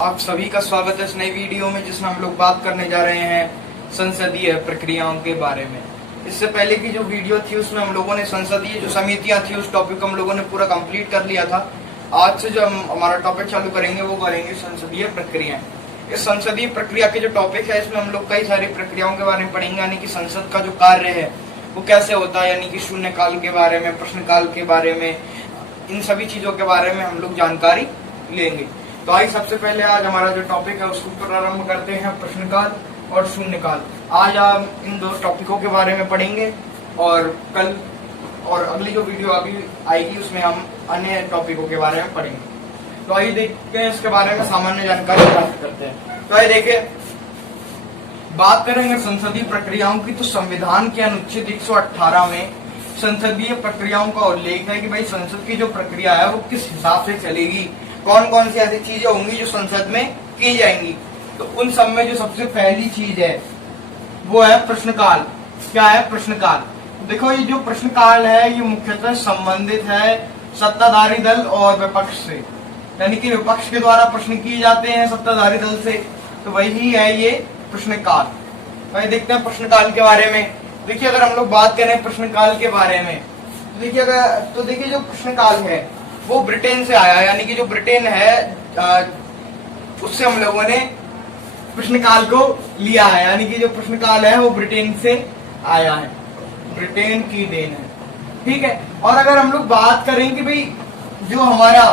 आप सभी का स्वागत है इस नई वीडियो में, जिसमें हम लोग बात करने जा रहे हैं संसदीय प्रक्रियाओं के बारे में। इससे पहले की जो वीडियो थी उसमें हम लोगों ने संसदीय जो समितियां थी उस टॉपिक को हम लोगों ने पूरा कंप्लीट कर लिया था। आज से जो हम हमारा टॉपिक चालू करेंगे वो करेंगे संसदीय प्रक्रियाएं। इस संसदीय प्रक्रिया के जो टॉपिक है इसमें हम लोग कई सारी प्रक्रियाओं के बारे में पढ़ेंगे, यानी कि संसद का जो कार्य है वो कैसे होता है, यानी कि शून्यकाल के बारे में, प्रश्नकाल के बारे में, इन सभी चीजों के बारे में हम लोग जानकारी लेंगे। तो आइए सबसे पहले आज हमारा जो टॉपिक है उसको प्रारंभ करते हैं, प्रश्नकाल और शून्यकाल। आज हम इन दो टॉपिकों के बारे में पढ़ेंगे और कल और अगली जो वीडियो अभी आएगी उसमें हम अन्य टॉपिकों के बारे में पढ़ेंगे। तो आइए देखते हैं इसके बारे में सामान्य जानकारी प्राप्त करते हैं। तो आइए देखिए, बात करेंगे संसदीय प्रक्रियाओं की, तो संविधान के अनुच्छेद 118 में संसदीय प्रक्रियाओं का उल्लेख है कि भाई संसद की जो प्रक्रिया है वो किस हिसाब से चलेगी, कौन कौन सी ऐसी चीजें होंगी जो संसद में की जाएंगी। तो उन सब में जो सबसे पहली चीज है वो है प्रश्नकाल। क्या है प्रश्नकाल? देखो, ये जो प्रश्नकाल है ये मुख्यतः संबंधित है सत्ताधारी दल और विपक्ष से, यानी कि विपक्ष के द्वारा प्रश्न किए जाते हैं सत्ताधारी दल से, तो वही है ये प्रश्नकाल। भाई देखते हैं प्रश्नकाल के बारे में। देखिए, अगर हम लोग बात करें प्रश्नकाल के बारे में, देखिए जो प्रश्नकाल है वो ब्रिटेन से आया है, यानी कि जो ब्रिटेन है उससे हम लोगों ने प्रश्नकाल को लिया है, यानी कि जो प्रश्नकाल है वो ब्रिटेन से आया है, ब्रिटेन की देन है। ठीक है। और अगर हम लोग बात करें कि भाई जो हमारा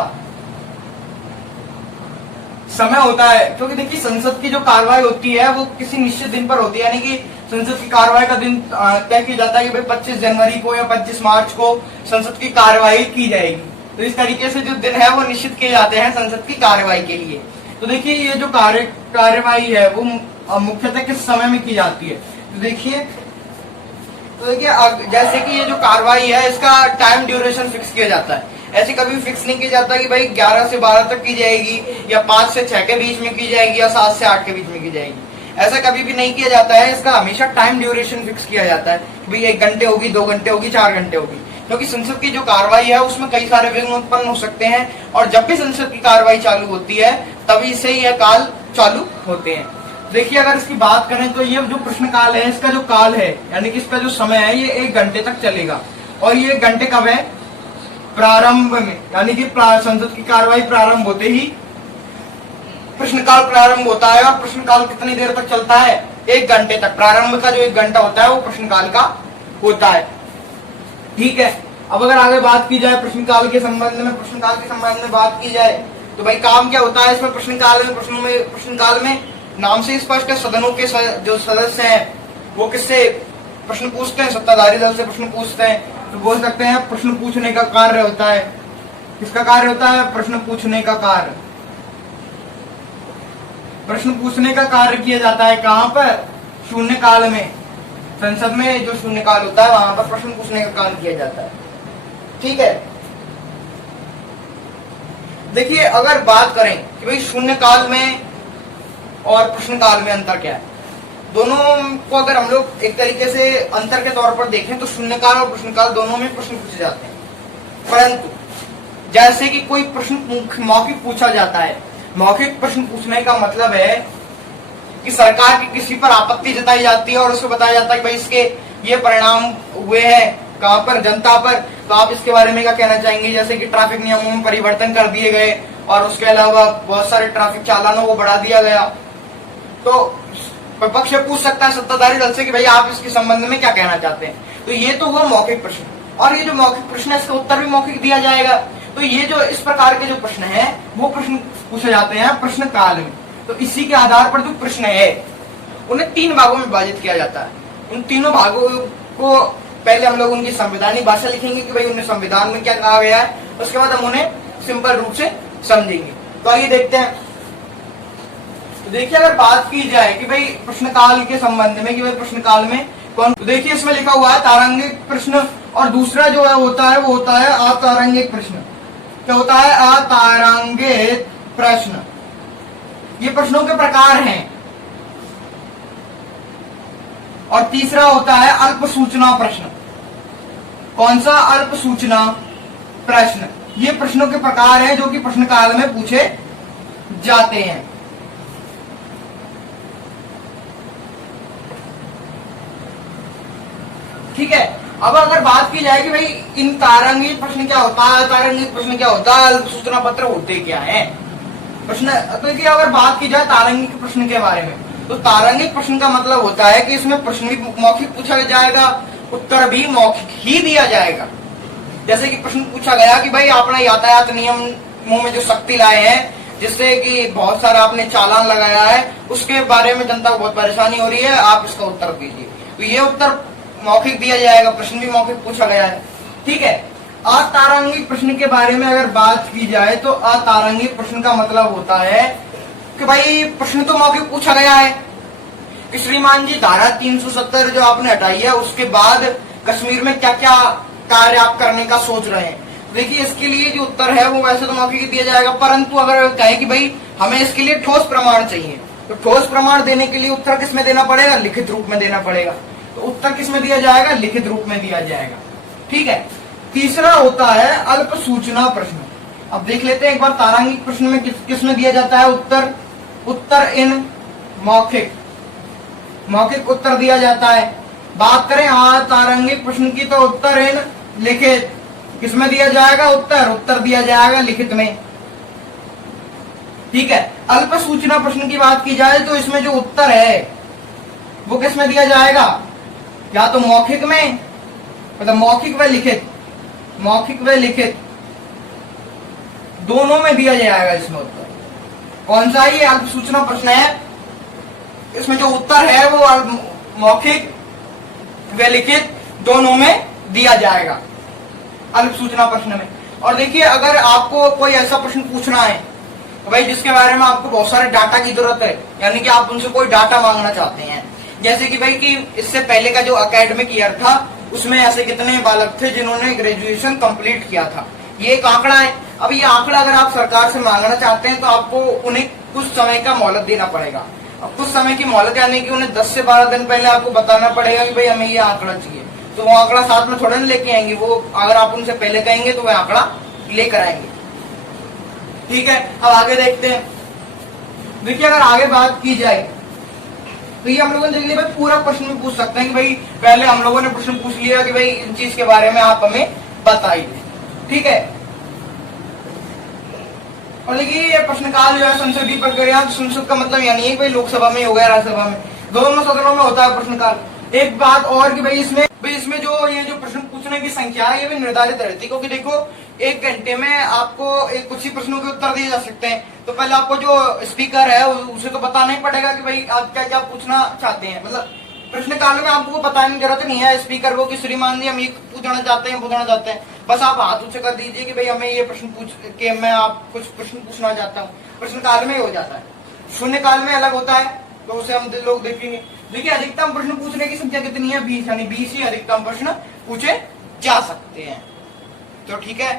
समय होता है, क्योंकि देखिए संसद की जो कार्रवाई होती है वो किसी निश्चित दिन पर होती है, यानी कि संसद की कार्रवाई का दिन तय किया जाता है कि भाई 25 जनवरी को या 25 मार्च को संसद की कार्रवाई की जाएगी। तो इस तरीके से जो दिन है वो निश्चित किए जाते हैं संसद की कार्रवाई के लिए। तो देखिए, ये जो कार्यवाही है वो मुख्यतः किस समय में की जाती है? तो देखिए जैसे कि ये जो कार्रवाई है इसका टाइम ड्यूरेशन फिक्स किया जाता है। ऐसे कभी फिक्स नहीं किया जाता कि भाई 11 से 12 तक की जाएगी या 5 से 6 के बीच में की जाएगी या 7 से 8 के बीच में की जाएगी। ऐसा कभी भी नहीं किया जाता है। इसका हमेशा टाइम ड्यूरेशन फिक्स किया जाता है कि भाई 1 घंटे होगी, 2 घंटे होगी, 4 घंटे होगी, क्योंकि संसद की जो कार्रवाई है उसमें कई सारे विघ्न उत्पन्न हो सकते हैं और जब भी संसद की कार्रवाई चालू होती है तभी से यह काल चालू होते हैं। देखिए, अगर इसकी बात करें तो ये जो प्रश्नकाल है इसका जो काल है, यानी कि इसका जो समय है ये 1 घंटे तक चलेगा। और ये 1 घंटे कब है? प्रारंभ में, यानी कि संसद की कार्रवाई प्रारंभ होते ही प्रश्नकाल प्रारंभ होता है। और प्रश्नकाल कितनी देर तक चलता है? 1 घंटे तक। प्रारंभ का जो 1 घंटा होता है वो प्रश्नकाल का होता है। ठीक है। अब अगर आगे बात की जाए प्रश्नकाल के संबंध में बात की जाए तो भाई काम क्या होता है इसमें? प्रश्नकाल में नाम से स्पष्ट है, सदनों के जो सदस्य हैं वो किससे प्रश्न पूछते हैं? सत्ताधारी दल से प्रश्न पूछते हैं। तो बोल सकते हैं प्रश्न पूछने का कार्य होता है। किसका कार्य होता है? प्रश्न पूछने का कार्य। प्रश्न पूछने का कार्य किया जाता है कहाँ पर? शून्यकाल में। संसद में जो शून्यकाल होता है वहां पर प्रश्न पूछने का कार्य किया जाता है। ठीक है। देखिए, अगर बात करें कि भाई शून्यकाल में और प्रश्नकाल में अंतर क्या है, दोनों को अगर हम लोग एक तरीके से अंतर के तौर पर देखें तो शून्यकाल और प्रश्नकाल दोनों में प्रश्न पूछे जाते हैं, परंतु जैसे कि कोई प्रश्न मौखिक पूछा जाता है, मौखिक प्रश्न पूछने का मतलब है कि सरकार की किसी पर आपत्ति जताई जाती है और उसको बताया जाता है कि भाई इसके ये परिणाम हुए हैं, कहां पर? जनता पर। तो आप इसके बारे में क्या कहना चाहेंगे? जैसे कि ट्रैफिक नियमों में परिवर्तन कर दिए गए और उसके अलावा बहुत सारे ट्रैफिक चालानों को बढ़ा दिया गया। तो विपक्ष पूछ सकता है सत्ताधारी दल से कि भाई आप इसके संबंध में क्या कहना चाहते हैं। तो ये तो हुआ मौखिक प्रश्न, और ये जो मौखिक प्रश्न है इसका उत्तर भी मौखिक दिया जाएगा। तो ये जो इस प्रकार के जो प्रश्न है वो प्रश्न पूछे जाते हैं प्रश्नकाल में। तो इसी के आधार पर जो प्रश्न है उन्हें 3 भागों में विभाजित किया जाता है। उन तीनों भागों को पहले हम लोग उनकी संवैधानिक भाषा लिखेंगे कि भाई उन्हें संविधान में क्या कहा गया है, उसके बाद हम उन्हें सिंपल रूप से समझेंगे। तो आइए देखते हैं। तो देखिए, अगर बात की जाए कि भाई प्रश्नकाल के संबंध में कि भाई प्रश्नकाल में कौन, तो देखिए इसमें लिखा हुआ है तारांकिक प्रश्न, और दूसरा जो है होता है वो होता है अतारांकिक प्रश्न। क्या होता है? अतारांकित प्रश्न। ये प्रश्नों के प्रकार हैं। और तीसरा होता है अल्प सूचना प्रश्न। कौन सा? अल्प सूचना प्रश्न। ये प्रश्नों के प्रकार हैं जो कि प्रश्नकाल में पूछे जाते हैं। ठीक है। अब अगर बात की जाए कि भाई इन तारांकित प्रश्न क्या होता है, तारांकित प्रश्न क्या होता है, अल्प सूचना पत्र होते क्या है प्रश्न। तो कि अगर बात की जाए तारांकित प्रश्न के बारे में, तो तारांकित प्रश्न का मतलब होता है कि इसमें प्रश्न भी मौखिक पूछा जाएगा, उत्तर भी मौखिक ही दिया जाएगा। जैसे कि प्रश्न पूछा गया कि भाई आपने यातायात नियमों में जो सख्ती लाए हैं, जिससे कि बहुत सारा आपने चालान लगाया है, उसके बारे में जनता को बहुत परेशानी हो रही है, आप इसका उत्तर दीजिए। तो ये उत्तर मौखिक दिया जाएगा, प्रश्न भी मौखिक पूछा गया है। ठीक है। अतारांकित प्रश्न के बारे में अगर बात की जाए तो अतारांकित प्रश्न का मतलब होता है कि भाई प्रश्न तो मौखिक पूछा गया है कि श्रीमान जी धारा 370 जो आपने हटाई है, उसके बाद कश्मीर में क्या क्या कार्य आप करने का सोच रहे हैं। देखिए इसके लिए जो उत्तर है वो वैसे तो मौखिक दिया जाएगा, परंतु अगर कहे कि भाई हमें इसके लिए ठोस प्रमाण चाहिए, तो ठोस प्रमाण देने के लिए उत्तर किसमें देना पड़ेगा, लिखित रूप में देना पड़ेगा। तो उत्तर किसमें दिया जाएगा, लिखित रूप में दिया जाएगा। ठीक है। तीसरा होता है अल्प सूचना प्रश्न। अब देख लेते हैं एक बार तारांकित प्रश्न में किसमें दिया जाता है उत्तर। उत्तर इन मौखिक, मौखिक उत्तर दिया जाता है। बात करें तारांकित प्रश्न की तो उत्तर इन लिखित, किसमें दिया जाएगा उत्तर, उत्तर दिया जाएगा लिखित में। ठीक है। अल्प सूचना प्रश्न की बात की जाए तो इसमें जो उत्तर है वो किसमें दिया जाएगा, या तो मौखिक में, मतलब मौखिक व लिखित, मौखिक व लिखित दोनों में दिया जाएगा इसमें उत्तर। कौन सा ये अल्प सूचना प्रश्न है, इसमें जो उत्तर है वो मौखिक व लिखित दोनों में दिया जाएगा अल्प सूचना प्रश्न में। और देखिए अगर आपको कोई ऐसा प्रश्न पूछना है भाई जिसके बारे में आपको बहुत सारे डाटा की जरूरत है, यानी कि आप उनसे कोई डाटा मांगना चाहते हैं, जैसे कि भाई कि इससे पहले का जो एकेडमिक ईयर था उसमें ऐसे कितने बालक थे जिन्होंने ग्रेजुएशन कंप्लीट किया था, ये एक आंकड़ा है। अब ये आंकड़ा अगर आप सरकार से मांगना चाहते हैं तो आपको उन्हें कुछ समय का मोहलत देना पड़ेगा। अब कुछ समय की मोहलत यानी कि उन्हें 10 से 12 दिन पहले आपको बताना पड़ेगा कि भाई हमें ये आंकड़ा चाहिए, तो वो आंकड़ा साथ में थोड़ा ना लेके आएंगे, वो अगर आप उनसे पहले कहेंगे तो वो आंकड़ा लेकर आएंगे। ठीक है। अब आगे देखते हैं। देखिए अगर आगे बात की जाए तो ये हम लोगों ने भाई पूरा प्रश्न में पूछ सकते हैं कि भाई पहले हम लोगों ने प्रश्न पूछ लिया कि भाई इन चीज के बारे में आप हमें बताइए। ठीक है। और देखिए ये प्रश्नकाल जो है संसदीय प्रक्रिया, संसद का मतलब यानी है भाई लोकसभा में हो गया, राज्यसभा में, दोनों सदनों में होता है प्रश्नकाल। एक बात और कि भाई इसमें जो ये जो प्रश्न पूछने की संख्या है ये भी निर्धारित रहती है, क्योंकि देखो 1 घंटे में आपको एक कुछ ही प्रश्नों के उत्तर दिए जा सकते हैं। तो पहले आपको जो स्पीकर है उसे तो बताना ही पड़ेगा कि भाई आप क्या क्या पूछना चाहते हैं। मतलब प्रश्नकाल में आपको बताने की जरूरत नहीं है स्पीकर को कि श्रीमान जी हम ये पूछना चाहते हैं, बस आप हाथ ऊंचे कर दीजिए कि भाई हमें ये प्रश्न पूछ के मैं आप कुछ प्रश्न पूछना चाहता हूँ, प्रश्नकाल में ही हो जाता है। शून्यकाल में अलग होता है, तो उसे हम लोग देखेंगे। देखिए अधिकतम प्रश्न पूछने की संख्या कितनी है, 20, यानी 20 ही अधिकतम प्रश्न पूछे जा सकते हैं। तो ठीक है।